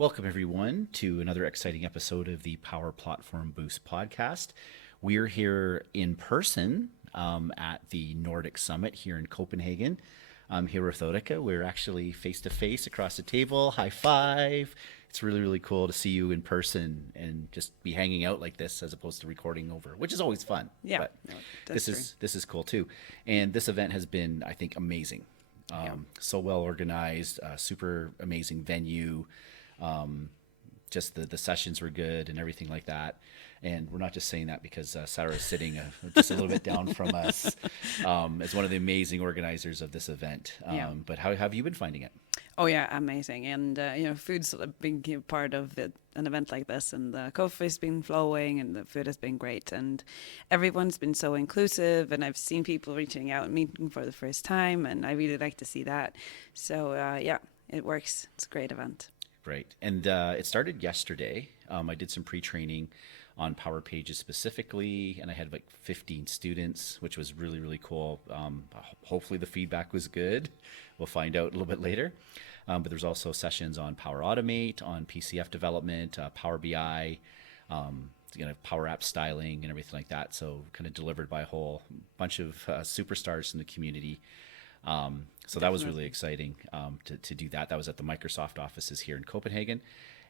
Welcome, everyone, to another exciting episode of the Power Platform Boost podcast. We're here in person at the Nordic Summit here in Copenhagen. I'm here with Rebekka. We're actually face-to-face across the table. High five. It's really, really cool to see you in person and just be hanging out like this as opposed to recording over, which is always fun. Yeah, but no, this is cool too. And this event has been, I think, amazing. So well organized, super amazing venue. Just the sessions were good and everything like that. And we're not just saying that because Sarah is sitting just a little bit down from us as one of the amazing organizers of this event. But how have you been finding it? Oh yeah, amazing. And food's a big part of an event like this, and the coffee's been flowing and the food has been great, and everyone's been so inclusive, and I've seen people reaching out and meeting for the first time, and I really like to see that. So it works. It's a great event. Right. And it started yesterday. I did some pre-training on Power Pages specifically, and I had like 15 students, which was really, really cool. Hopefully the feedback was good. We'll find out a little bit later. But there's also sessions on Power Automate, on PCF development, Power BI, Power App styling and everything like that. So kind of delivered by a whole bunch of superstars in the community. So that was really exciting to do that. That was at the Microsoft offices here in Copenhagen.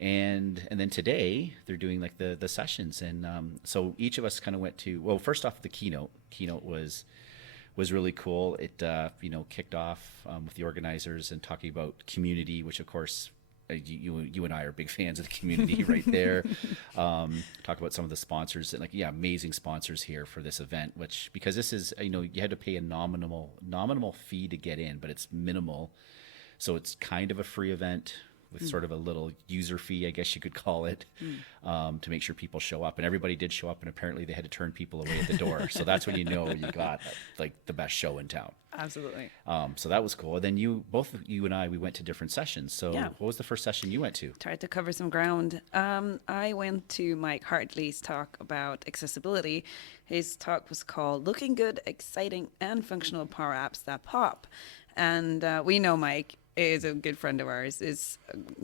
And then today they're doing like the sessions. And so each of us kind of went to, well, first off, the keynote. Keynote was really cool. It, kicked off with the organizers and talking about community, which of course, you and I are big fans of the community right there. Talk about some of the sponsors and amazing sponsors here for this event, which, because this is, you had to pay a nominal fee to get in, but it's minimal. So it's kind of a free event with sort of a little user fee, I guess you could call it, to make sure people show up. And everybody did show up, and apparently they had to turn people away at the door. So that's when you know you got like the best show in town. Absolutely. So that was cool. And then both you and I, we went to different sessions. So what was the first session you went to? Tried to cover some ground. I went to Mike Hartley's talk about accessibility. His talk was called Looking Good, Exciting, and Functional Power Apps That Pop. And we know Mike is a good friend of ours.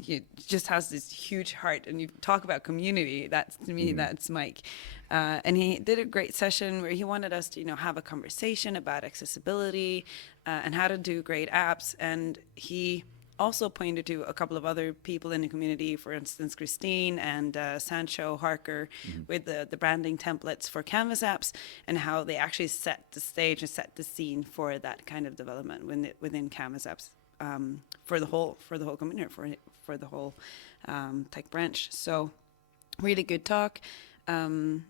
He just has this huge heart, and you talk about community. That's, to me, that's Mike. And he did a great session where he wanted us to, have a conversation about accessibility and how to do great apps. And he also pointed to a couple of other people in the community, for instance, Christine and Sancho Harker with the branding templates for Canvas apps, and how they actually set the stage and set the scene for that kind of development within Canvas apps. For the whole community, for the whole tech branch. So really good talk. And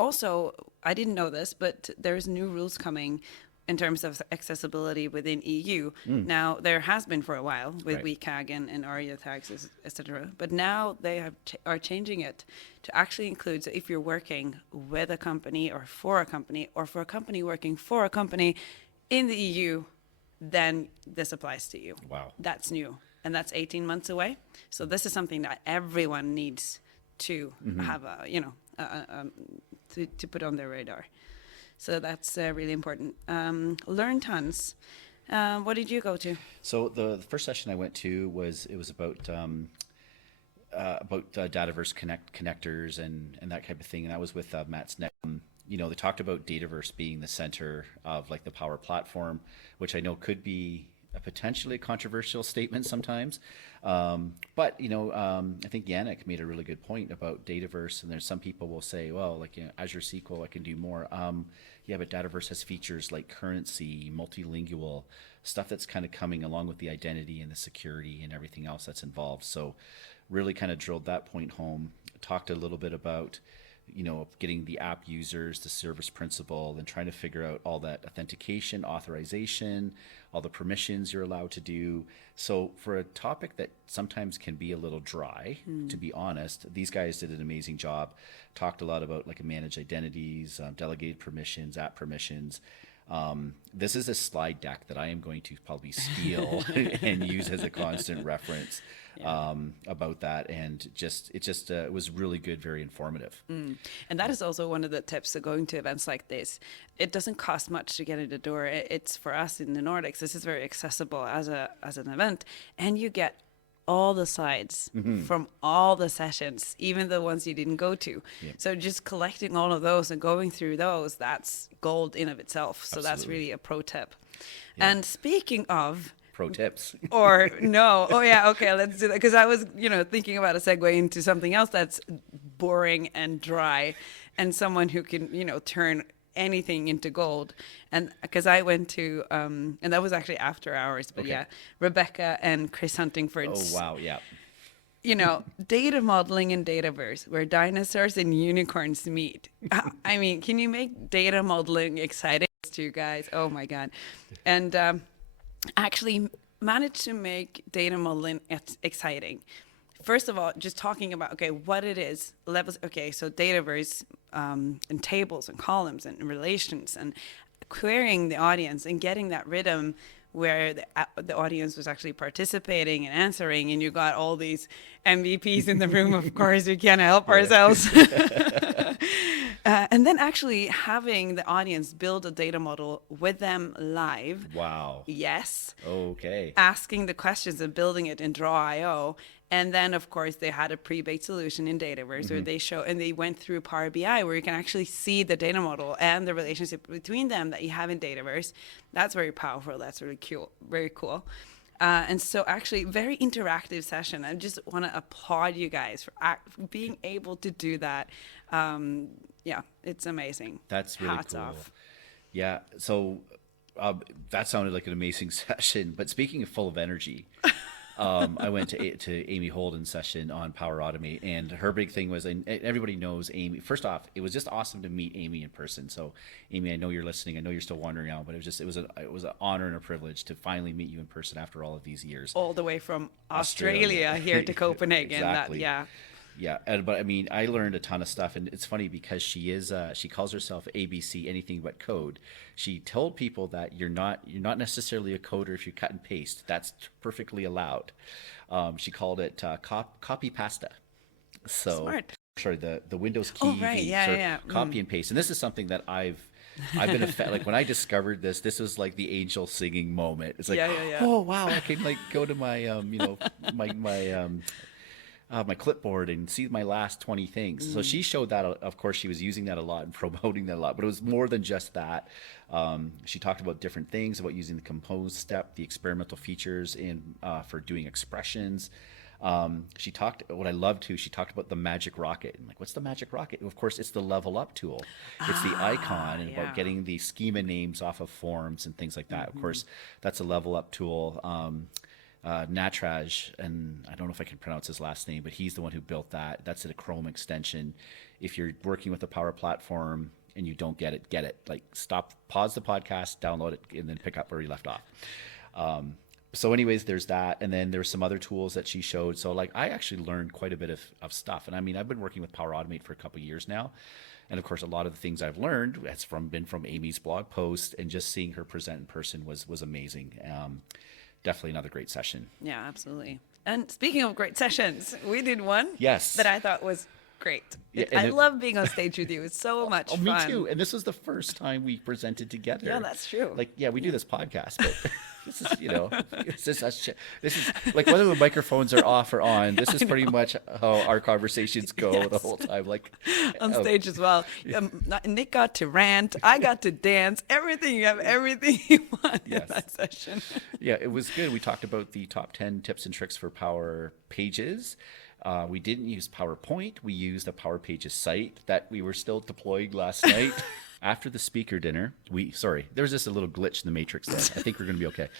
also, I didn't know this, but there's new rules coming in terms of accessibility within EU. Now, there has been for a while with WCAG and ARIA tags, etc. But now they are changing it to actually include, so if you're working with a company or for a company working for a company in the EU, then this applies to you. Wow. That's new. And that's 18 months away. So this is something that everyone needs to have, to put on their radar. So that's really important. Learn tons. What did you go to? So the first session I went to was about Dataverse connectors and that type of thing. And that was with Matt Sneck. They talked about Dataverse being the center of like the Power Platform, which I know could be a potentially controversial statement sometimes. But I think Yannick made a really good point about Dataverse. And there's some people will say, well, Azure SQL, I can do more. But Dataverse has features like currency, multilingual, stuff that's kind of coming along with the identity and the security and everything else that's involved. So really kind of drilled that point home, talked a little bit about getting the app users, the service principal, and trying to figure out all that authentication, authorization, all the permissions you're allowed to do. So for a topic that sometimes can be a little dry, to be honest, these guys did an amazing job. Talked a lot about managed identities, delegated permissions, app permissions. This is a slide deck that I am going to probably steal and use as a constant reference about that. And it was really good, very informative. And that is also one of the tips of going to events like this. It doesn't cost much to get in the door. It's for us in the Nordics, this is very accessible as an event, and you get all the sides from all the sessions, even the ones you didn't go to. Yeah. So just collecting all of those and going through those, that's gold in of itself. So that's Absolutely. really a pro tip. Yeah. And speaking of, Pro tips. or no, oh yeah, okay, let's do that. Because I was, thinking about a segue into something else that's boring and dry, and someone who can, turn anything into gold. And because I went to, and that was actually after hours, but Okay. yeah, Rebekka and Chris Huntingford's, Oh, wow. Yeah. data modeling in Dataverse, where dinosaurs and unicorns meet. I mean, can you make data modeling exciting to you guys? Oh my God. And actually managed to make data modeling exciting. First of all, just talking about, okay, what it is, levels, okay, so Dataverse and tables and columns and relations and querying the audience and getting that rhythm where the audience was actually participating and answering, and you got all these MVPs in the room. Of course, we can't help ourselves. And then actually having the audience build a data model with them live. Wow. Yes. Okay. Asking the questions and building it in Draw.io. And then, of course, they had a pre-baked solution in Dataverse where they went through Power BI, where you can actually see the data model and the relationship between them that you have in Dataverse. That's very powerful. That's really cool. Very cool. And so actually very interactive session. I just want to applaud you guys for being able to do that. Yeah, it's amazing. That's really Hats cool. off. Yeah. So that sounded like an amazing session. But speaking of full of energy, I went to Amey Holden's session on Power Automate, and her big thing was, and everybody knows Amey. First off, it was just awesome to meet Amey in person. So, Amey, I know you're listening. I know you're still wandering out, but it was an honor and a privilege to finally meet you in person after all of these years. All the way from Australia here to Copenhagen. Exactly. Yeah. Yeah, but I mean, I learned a ton of stuff, and it's funny because she calls herself ABC, anything but code. She told people that you're not necessarily a coder if you cut and paste. That's perfectly allowed. She called it copy pasta. So Smart. sorry, the Windows key. Oh, right. Yeah. Copy and paste, and this is something that I've been like when I discovered this was like the angel singing moment. It's like, Yeah. oh wow, I can like go to my my clipboard and see my last 20 things. So she showed that, of course, she was using that a lot and promoting that a lot, but it was more than just that. She talked about different things, about using the compose step, the experimental features for doing expressions. She talked, what I love too, she talked about the magic rocket. And like, what's the magic rocket? Of course, it's the level up tool. It's the icon and about getting the schema names off of forms and things like that. Of course, that's a level up tool. Natraj, and I don't know if I can pronounce his last name, but he's the one who built that. That's a Chrome extension. If you're working with a Power Platform and you don't get it. Like pause the podcast, download it, and then pick up where you left off. So anyways, there's that. And then there's some other tools that she showed. So like I actually learned quite a bit of stuff. And I mean, I've been working with Power Automate for a couple of years now. And of course, a lot of the things I've learned has been from Amy's blog post, and just seeing her present in person was amazing. Definitely another great session. Yeah, absolutely. And speaking of great sessions, we did one Yes. that I thought was great. Yeah, I love being on stage with you. It's so much Oh, fun. me too. And this was the first time we presented together. Yeah, that's true. Like, yeah, we do this podcast, but this is, this is like whether the microphones are off or on. This is pretty much how our conversations go the whole time. Like on stage as well. Nick got to rant. I got to dance. Everything. You have everything you want in that session. Yeah, it was good. We talked about the top 10 tips and tricks for Power Pages. We didn't use PowerPoint. We used a Power Pages site that we were still deploying last night. After the speaker dinner, there was just a little glitch in the matrix there. I think we're going to be okay.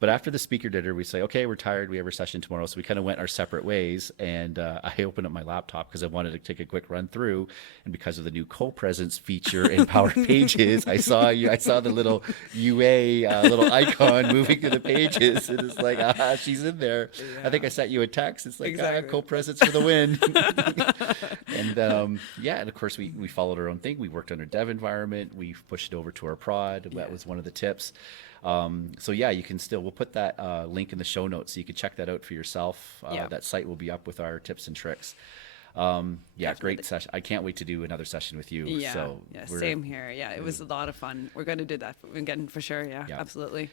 But after the speaker dinner, we say, okay, we're tired. We have our session tomorrow. So we kind of went our separate ways. And I opened up my laptop because I wanted to take a quick run through. And because of the new co-presence feature in Power Pages, I saw the little UA little icon moving through the pages. And it's like, she's in there. Yeah. I think I sent you a text. It's like, co-presence for the win. And and of course, we followed our own thing. We worked on our dev environment. We pushed it over to our prod. That was one of the tips. So yeah, you can we'll put that link in the show notes so you can check that out for yourself. That site will be up with our tips and tricks. Great session. I can't wait to do another session with you. Same here. Yeah, it was a lot of fun. We're going to do that again for sure. Yeah, absolutely.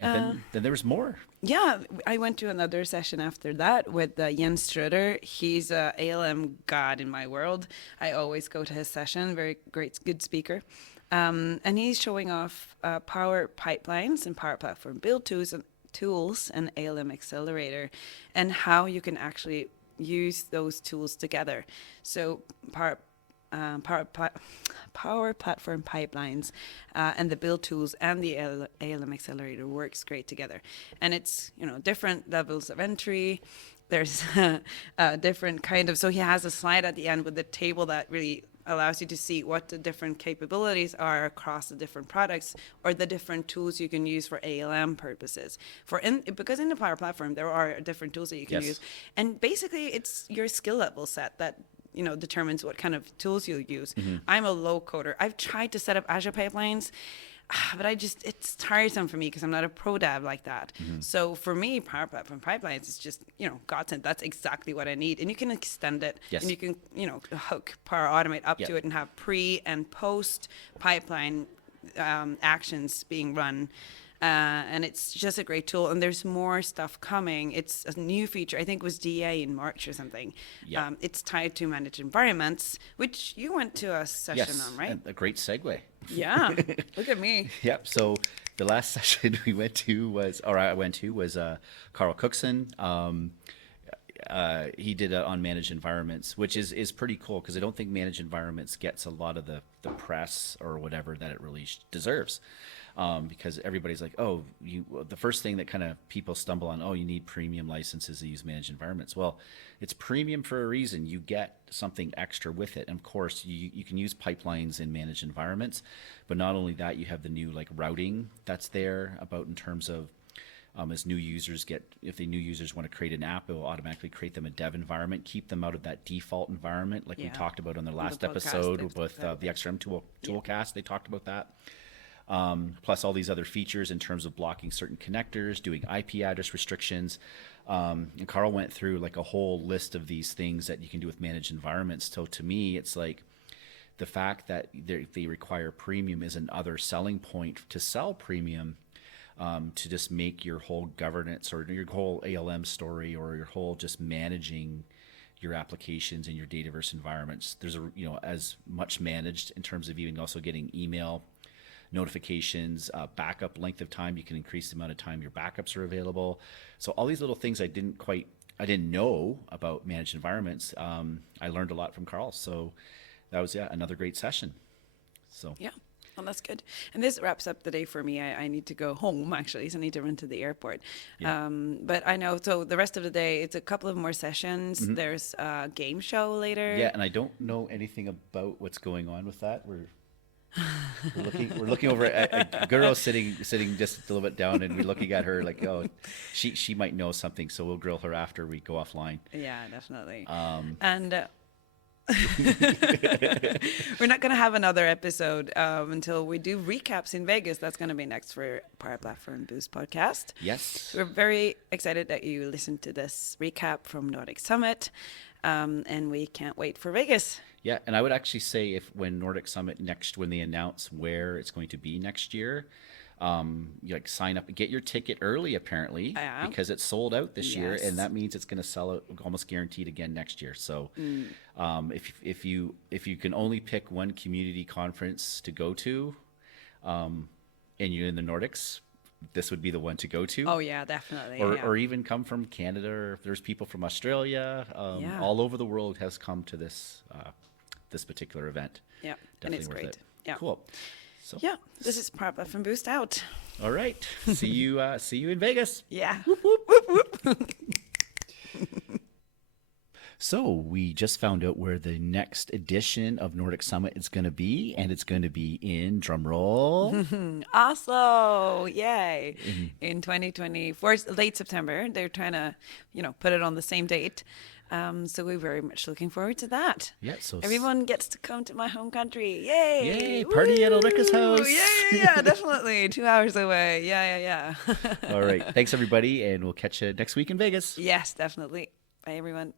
And then there was more. Yeah, I went to another session after that with Jens Schrøder. He's a ALM god in my world. I always go to his session. Very great, good speaker. And he's showing off Power Pipelines and Power Platform build tools and ALM Accelerator, and how you can actually use those tools together. So Power Platform Pipelines and the build tools and the ALM Accelerator works great together. And it's, different levels of entry. There's different kind of, so he has a slide at the end with the table that really allows you to see what the different capabilities are across the different products or the different tools you can use for ALM purposes. Because in the Power Platform, there are different tools that you can use. And basically, it's your skill level set that determines what kind of tools you'll use. I'm a low coder. I've tried to set up Azure pipelines, but it's tiresome for me because I'm not a pro dev like that. So for me, Power Platform Pipelines is just, godsend. That's exactly what I need. And you can extend it. Yes. And you can, hook Power Automate up to it and have pre and post pipeline actions being run. And it's just a great tool, and there's more stuff coming. It's a new feature, I think it was DA in March or something. It's tied to managed environments, which you went to a session on, right? A great segue. Yeah, look at me. Yep. So the last session I went to was Carl Cookson. He did it on managed environments, which is pretty cool because I don't think managed environments gets a lot of the press or whatever that it really deserves. Because everybody's like, the first thing that kind of people stumble on, you need premium licenses to use managed environments. Well, it's premium for a reason. You get something extra with it. And of course, you can use pipelines in managed environments, but not only that, you have the new routing that's there about in terms of as new users if the new users want to create an app, it will automatically create them a dev environment, keep them out of that default environment, like we talked about on the last episode with the XRM Toolcast. They talked about that. Plus all these other features in terms of blocking certain connectors, doing IP address restrictions. And Carl went through a whole list of these things that you can do with managed environments. So to me, it's like the fact that they require premium is another selling point to sell premium, to just make your whole governance or your whole ALM story or your whole just managing your applications and your Dataverse environments. There's as much managed in terms of even also getting email notifications, backup length of time. You can increase the amount of time your backups are available. So all these little things I didn't know about managed environments. I learned a lot from Carl. So that was another great session. So yeah. Well, that's good. And this wraps up the day for me. I need to go home, actually, so I need to run to the airport. Yeah. But I know, so the rest of the day, it's a couple of more sessions. There's a game show later. Yeah, and I don't know anything about what's going on with that. We're looking over at a girl sitting just a little bit down, and we're looking at her like, she might know something, so we'll grill her after we go offline. Yeah, definitely. And we're not going to have another episode until we do recaps in Vegas. That's going to be next for Power Platform Boost podcast. Yes. We're very excited that you listened to this recap from Nordic Summit, and we can't wait for Vegas. Yeah, and I would actually say when Nordic Summit when they announce where it's going to be next year, you sign up, get your ticket early apparently, because it's sold out this year, and that means it's going to sell out almost guaranteed again next year. So if you can only pick one community conference to go to, and you're in the Nordics, this would be the one to go to. Oh yeah, definitely. Or even come from Canada, or if there's people from Australia, all over the world has come to this particular event. Yeah, definitely and it's worth great. It. Yeah, cool. So yeah, this is Power Platform Boost out. All right, see you in Vegas. Yeah. Whoop, whoop, whoop. So we just found out where the next edition of Nordic Summit is going to be, and it's going to be in, drumroll, Oslo. Yay. In 2024, late September. They're trying to, put it on the same date. So we're very much looking forward to that. Yeah. So everyone gets to come to my home country. Yay. Yay. Party at Ulrika's house. Yeah, definitely. 2 hours away. Yeah. All right. Thanks, everybody, and we'll catch you next week in Vegas. Yes, definitely. Bye, everyone.